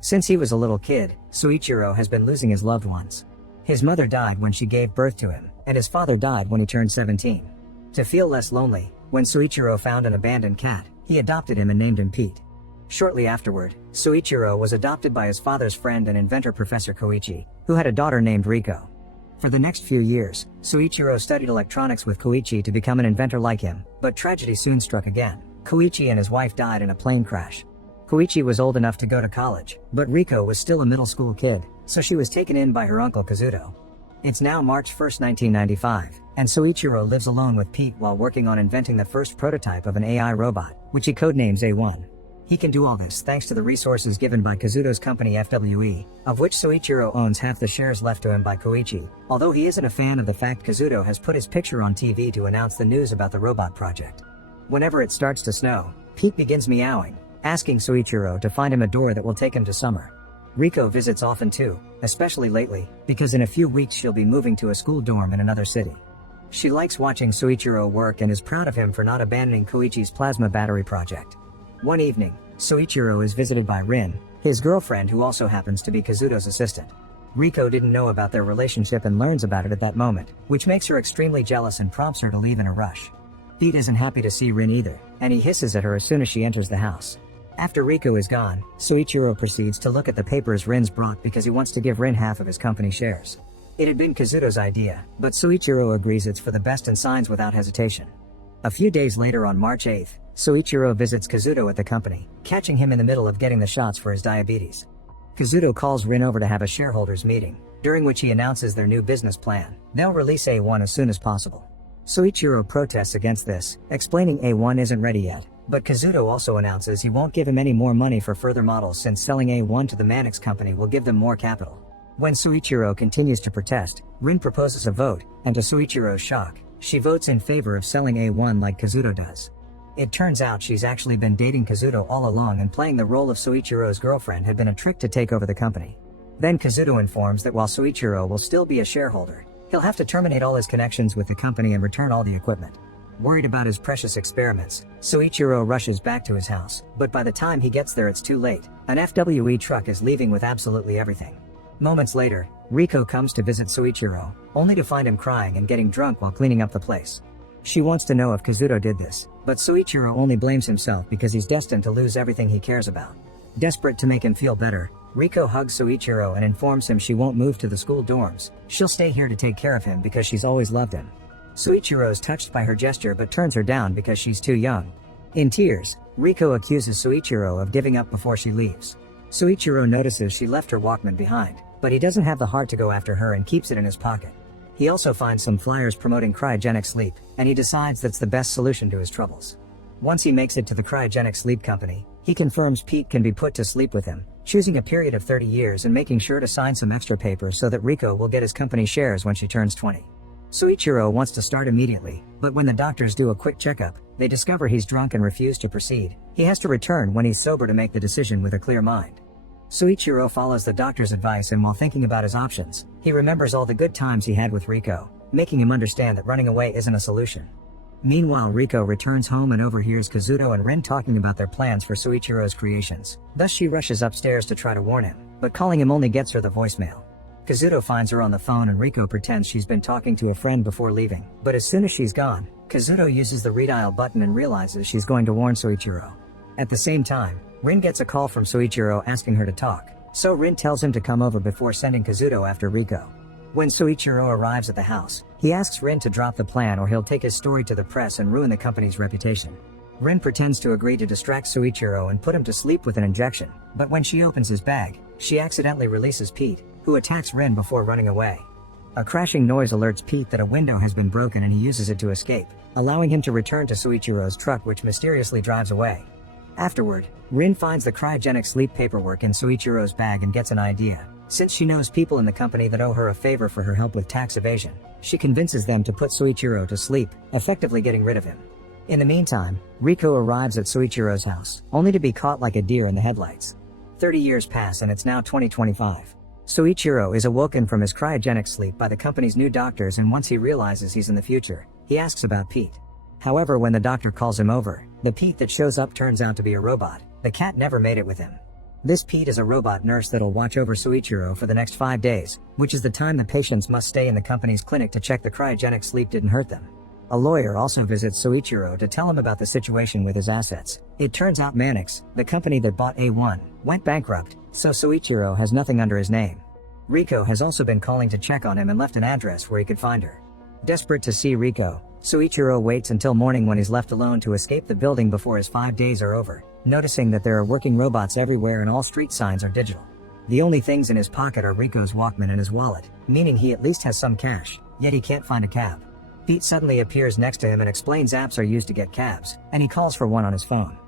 Since he was a little kid, Soichiro has been losing his loved ones. His mother died when she gave birth to him, and his father died when he turned 17. To feel less lonely, when Soichiro found an abandoned cat, he adopted him and named him Pete. Shortly afterward, Soichiro was adopted by his father's friend and inventor Professor Koichi, who had a daughter named Riko. For the next few years, Soichiro studied electronics with Koichi to become an inventor like him, but tragedy soon struck again. Koichi and his wife died in a plane crash. Koichi was old enough to go to college, but Riko was still a middle school kid, so she was taken in by her uncle Kazuto. It's now March 1, 1995, and Soichiro lives alone with Pete while working on inventing the first prototype of an AI robot, which he codenames A1. He can do all this thanks to the resources given by Kazuto's company FWE, of which Soichiro owns half the shares left to him by Koichi, although he isn't a fan of the fact Kazuto has put his picture on TV to announce the news about the robot project. Whenever it starts to snow, Pete begins meowing, asking Soichiro to find him a door that will take him to summer. Riko visits often too, especially lately, because in a few weeks she'll be moving to a school dorm in another city. She likes watching Soichiro work and is proud of him for not abandoning Koichi's plasma battery project. One evening, Soichiro is visited by Rin, his girlfriend who also happens to be Kazuto's assistant. Riko didn't know about their relationship and learns about it at that moment, which makes her extremely jealous and prompts her to leave in a rush. Pete isn't happy to see Rin either, and he hisses at her as soon as she enters the house. After Riko is gone, Soichiro proceeds to look at the papers Rin's brought because he wants to give Rin half of his company shares. It had been Kazuto's idea, but Soichiro agrees it's for the best and signs without hesitation. A few days later on March 8th, Soichiro visits Kazuto at the company, catching him in the middle of getting the shots for his diabetes. Kazuto calls Rin over to have a shareholders meeting, during which he announces their new business plan. They'll release A1 as soon as possible. Soichiro protests against this, explaining A1 isn't ready yet, but Kazuto also announces he won't give him any more money for further models since selling A1 to the Mannix company will give them more capital. When Soichiro continues to protest, Rin proposes a vote, and to Soichiro's shock, she votes in favor of selling A1 like Kazuto does. It turns out she's actually been dating Kazuto all along, and playing the role of Soichiro's girlfriend had been a trick to take over the company. Then Kazuto informs that while Soichiro will still be a shareholder, he'll have to terminate all his connections with the company and return all the equipment. Worried about his precious experiments, Soichiro rushes back to his house, but by the time he gets there it's too late. An FWE truck is leaving with absolutely everything. Moments later, Riko comes to visit Soichiro, only to find him crying and getting drunk while cleaning up the place. She wants to know if Kazuto did this, but Soichiro only blames himself because he's destined to lose everything he cares about. Desperate to make him feel better, Riko hugs Soichiro and informs him she won't move to the school dorms. She'll stay here to take care of him because she's always loved him. Soichiro is touched by her gesture but turns her down because she's too young. In tears, Riko accuses Soichiro of giving up before she leaves. Soichiro notices she left her Walkman behind, but he doesn't have the heart to go after her and keeps it in his pocket. He also finds some flyers promoting cryogenic sleep, and he decides that's the best solution to his troubles. Once he makes it to the cryogenic sleep company, he confirms Pete can be put to sleep with him, choosing a period of 30 years and making sure to sign some extra papers so that Riko will get his company shares when she turns 20. Soichiro wants to start immediately, but when the doctors do a quick checkup, they discover he's drunk and refuse to proceed. He has to return when he's sober to make the decision with a clear mind. Soichiro follows the doctor's advice, and while thinking about his options, he remembers all the good times he had with Riko, making him understand that running away isn't a solution. Meanwhile, Riko returns home and overhears Kazuto and Rin talking about their plans for Soichiro's creations. Thus she rushes upstairs to try to warn him, but calling him only gets her the voicemail. Kazuto finds her on the phone and Riko pretends she's been talking to a friend before leaving, but as soon as she's gone, Kazuto uses the redial button and realizes she's going to warn Soichiro. At the same time, Rin gets a call from Soichiro asking her to talk, so Rin tells him to come over before sending Kazuto after Riko. When Soichiro arrives at the house, he asks Rin to drop the plan or he'll take his story to the press and ruin the company's reputation. Rin pretends to agree to distract Soichiro and put him to sleep with an injection, but when she opens his bag, she accidentally releases Pete, who attacks Rin before running away. A crashing noise alerts Pete that a window has been broken and he uses it to escape, allowing him to return to Soichiro's truck, which mysteriously drives away. Afterward, Rin finds the cryogenic sleep paperwork in Soichiro's bag and gets an idea. Since she knows people in the company that owe her a favor for her help with tax evasion, she convinces them to put Soichiro to sleep, effectively getting rid of him. In the meantime, Riko arrives at Soichiro's house, only to be caught like a deer in the headlights. 30 years pass and it's now 2025. Soichiro is awoken from his cryogenic sleep by the company's new doctors, and once he realizes he's in the future, he asks about Pete. However, when the doctor calls him over, the Pete that shows up turns out to be a robot. The cat never made it with him. This Pete is a robot nurse that'll watch over Soichiro for the next 5 days, which is the time the patients must stay in the company's clinic to check the cryogenic sleep didn't hurt them. A lawyer also visits Soichiro to tell him about the situation with his assets. It turns out Mannix, the company that bought A1, went bankrupt, so Soichiro has nothing under his name. Riko has also been calling to check on him and left an address where he could find her. Desperate to see Riko, Soichiro waits until morning when he's left alone to escape the building before his 5 days are over, noticing that there are working robots everywhere and all street signs are digital. The only things in his pocket are Riko's Walkman and his wallet, meaning he at least has some cash, yet he can't find a cab. Pete suddenly appears next to him and explains apps are used to get cabs, and he calls for one on his phone.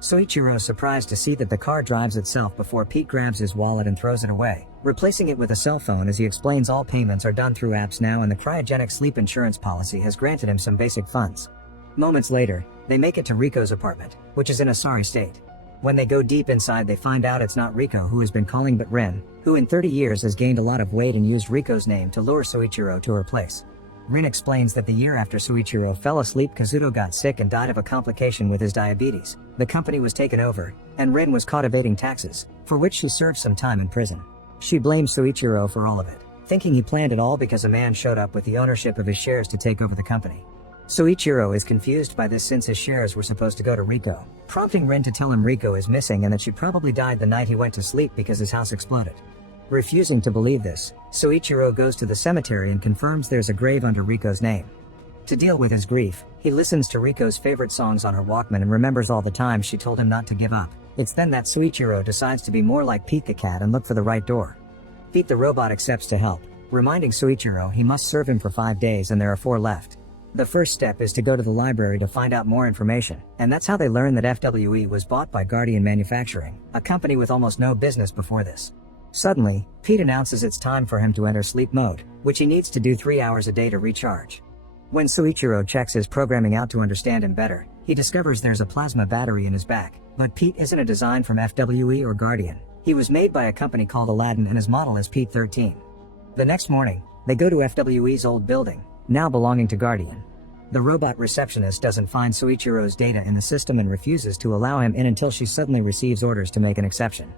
Soichiro is surprised to see that the car drives itself before Pete grabs his wallet and throws it away, replacing it with a cell phone as he explains all payments are done through apps now and the cryogenic sleep insurance policy has granted him some basic funds. Moments later, they make it to Riko's apartment, which is in a sorry state. When they go deep inside they find out it's not Riko who has been calling but Rin, who in 30 years has gained a lot of weight and used Riko's name to lure Soichiro to her place. Rin explains that the year after Soichiro fell asleep Kazuto got sick and died of a complication with his diabetes. The company was taken over, and Rin was caught evading taxes, for which she served some time in prison. She blames Soichiro for all of it, thinking he planned it all because a man showed up with the ownership of his shares to take over the company. Soichiro is confused by this since his shares were supposed to go to Riko, prompting Rin to tell him Riko is missing and that she probably died the night he went to sleep because his house exploded. Refusing to believe this, Soichiro goes to the cemetery and confirms there's a grave under Riko's name. To deal with his grief, he listens to Riko's favorite songs on her Walkman and remembers all the times she told him not to give up. It's then that Soichiro decides to be more like Pete the cat and look for the right door. Pete the robot accepts to help, reminding Soichiro he must serve him for 5 days and there are 4 left. The first step is to go to the library to find out more information, and that's how they learn that FWE was bought by Guardian Manufacturing, a company with almost no business before this. Suddenly, Pete announces it's time for him to enter sleep mode, which he needs to do 3 hours a day to recharge. When Soichiro checks his programming out to understand him better, he discovers there's a plasma battery in his back, but Pete isn't a design from FWE or Guardian. He was made by a company called Aladdin and his model is Pete 13. The next morning, they go to FWE's old building, now belonging to Guardian. The robot receptionist doesn't find Soichiro's data in the system and refuses to allow him in until she suddenly receives orders to make an exception.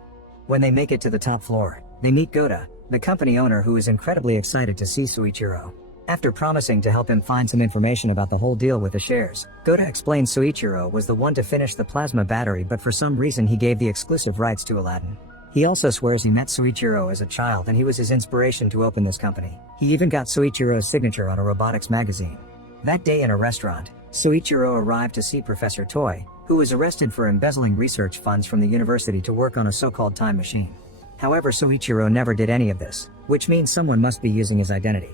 When they make it to the top floor, they meet Gota, the company owner who is incredibly excited to see Soichiro. After promising to help him find some information about the whole deal with the shares, Gota explains Soichiro was the one to finish the plasma battery but for some reason he gave the exclusive rights to Aladdin. He also swears he met Soichiro as a child and he was his inspiration to open this company. He even got Soichiro's signature on a robotics magazine. That day in a restaurant, Soichiro arrived to see Professor Toy, who was arrested for embezzling research funds from the university to work on a so-called time machine. However, Soichiro never did any of this, which means someone must be using his identity.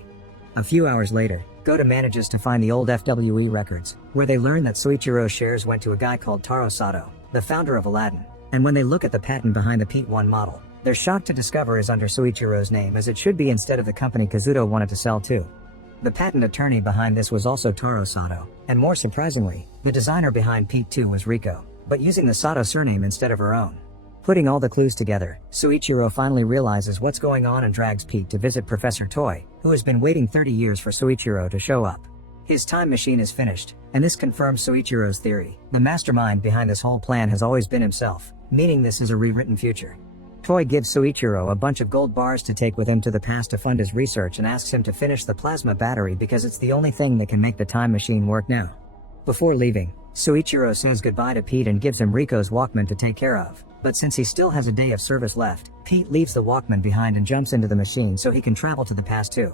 A few hours later, Gota manages to find the old FWE records, where they learn that Soichiro's shares went to a guy called Taro Sato, the founder of Aladdin, and when they look at the patent behind the Pete 1 model, they're shocked to discover is under Soichiro's name as it should be instead of the company Kazuto wanted to sell to. The patent attorney behind this was also Taro Sato, and more surprisingly, the designer behind Pete 2 was Riko, but using the Sato surname instead of her own. Putting all the clues together, Soichiro finally realizes what's going on and drags Pete to visit Professor Toy, who has been waiting 30 years for Soichiro to show up. His time machine is finished, and this confirms Soichiro's theory. The mastermind behind this whole plan has always been himself, meaning this is a rewritten future. Toy gives Soichiro a bunch of gold bars to take with him to the past to fund his research and asks him to finish the plasma battery because it's the only thing that can make the time machine work now. Before leaving, Soichiro says goodbye to Pete and gives him Riko's Walkman to take care of, but since he still has a day of service left, Pete leaves the Walkman behind and jumps into the machine so he can travel to the past too.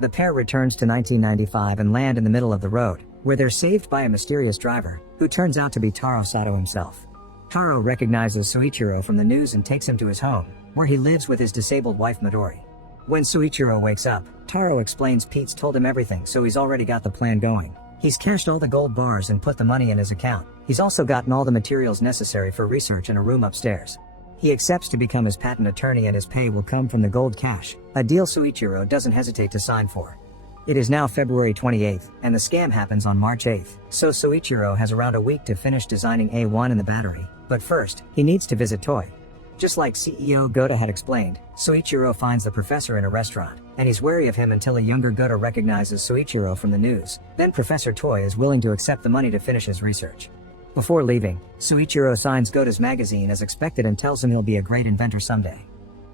The pair returns to 1995 and land in the middle of the road, where they're saved by a mysterious driver, who turns out to be Taro Sato himself. Taro recognizes Soichiro from the news and takes him to his home, where he lives with his disabled wife Midori. When Soichiro wakes up, Taro explains Pete's told him everything so he's already got the plan going. He's cashed all the gold bars and put the money in his account. He's also gotten all the materials necessary for research in a room upstairs. He accepts to become his patent attorney and his pay will come from the gold cash, a deal Soichiro doesn't hesitate to sign for. It is now February 28th, and the scam happens on March 8th, so Soichiro has around a week to finish designing A1 and the battery, but first, he needs to visit Toy. Just like CEO Gota had explained, Soichiro finds the professor in a restaurant, and he's wary of him until a younger Gota recognizes Soichiro from the news. Then Professor Toy is willing to accept the money to finish his research. Before leaving, Soichiro signs Gota's magazine as expected and tells him he'll be a great inventor someday.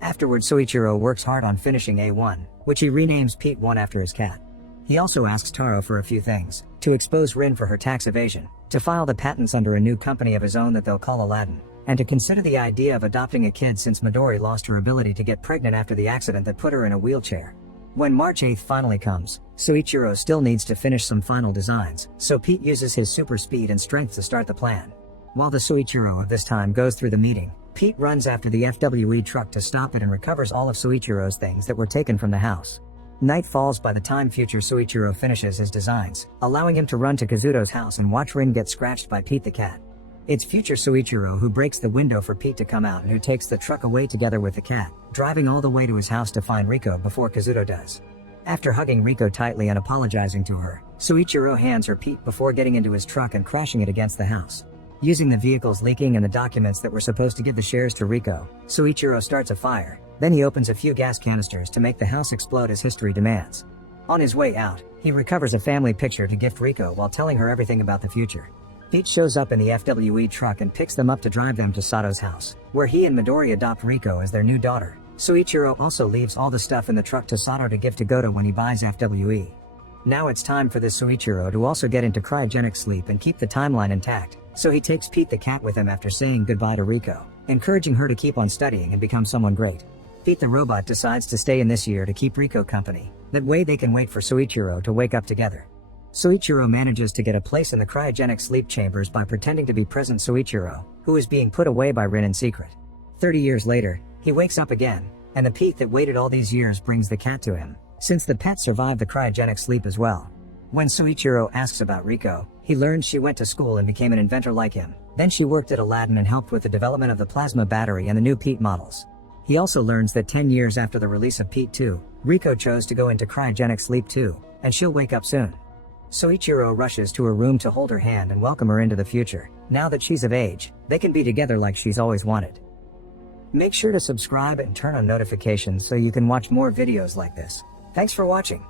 Afterward, Soichiro works hard on finishing A1, which he renames Pete 1 after his cat. He also asks Taro for a few things: to expose Rin for her tax evasion, to file the patents under a new company of his own that they'll call Aladdin, and to consider the idea of adopting a kid since Midori lost her ability to get pregnant after the accident that put her in a wheelchair. When March 8th finally comes, Soichiro still needs to finish some final designs, so Pete uses his super speed and strength to start the plan. While the Soichiro of this time goes through the meeting, Pete runs after the FWE truck to stop it and recovers all of Soichiro's things that were taken from the house. Night falls by the time future Soichiro finishes his designs, allowing him to run to Kazuto's house and watch Rin get scratched by Pete the cat. It's future Soichiro who breaks the window for Pete to come out and who takes the truck away together with the cat, driving all the way to his house to find Riko before Kazuto does. After hugging Riko tightly and apologizing to her, Soichiro hands her Pete before getting into his truck and crashing it against the house. Using the vehicle's leaking and the documents that were supposed to give the shares to Riko, Soichiro starts a fire, then he opens a few gas canisters to make the house explode as history demands. On his way out, he recovers a family picture to gift Riko while telling her everything about the future. Pete shows up in the FWE truck and picks them up to drive them to Sato's house, where he and Midori adopt Riko as their new daughter. Soichiro also leaves all the stuff in the truck to Sato to give to Gota when he buys FWE. Now it's time for this Soichiro to also get into cryogenic sleep and keep the timeline intact, so he takes Pete the cat with him after saying goodbye to Riko, encouraging her to keep on studying and become someone great. Pete the robot decides to stay in this year to keep Riko company, that way they can wait for Soichiro to wake up together. Soichiro manages to get a place in the cryogenic sleep chambers by pretending to be present Soichiro, who is being put away by Rin in secret. 30 years later, he wakes up again, and the Pete that waited all these years brings the cat to him, since the pet survived the cryogenic sleep as well. When Soichiro asks about Riko, he learns she went to school and became an inventor like him. Then she worked at Aladdin and helped with the development of the plasma battery and the new Pete models. He also learns that 10 years after the release of Pete 2, Riko chose to go into cryogenic sleep too, and she'll wake up soon. Soichiro rushes to her room to hold her hand and welcome her into the future. Now that she's of age, they can be together like she's always wanted. Make sure to subscribe and turn on notifications so you can watch more videos like this. Thanks for watching.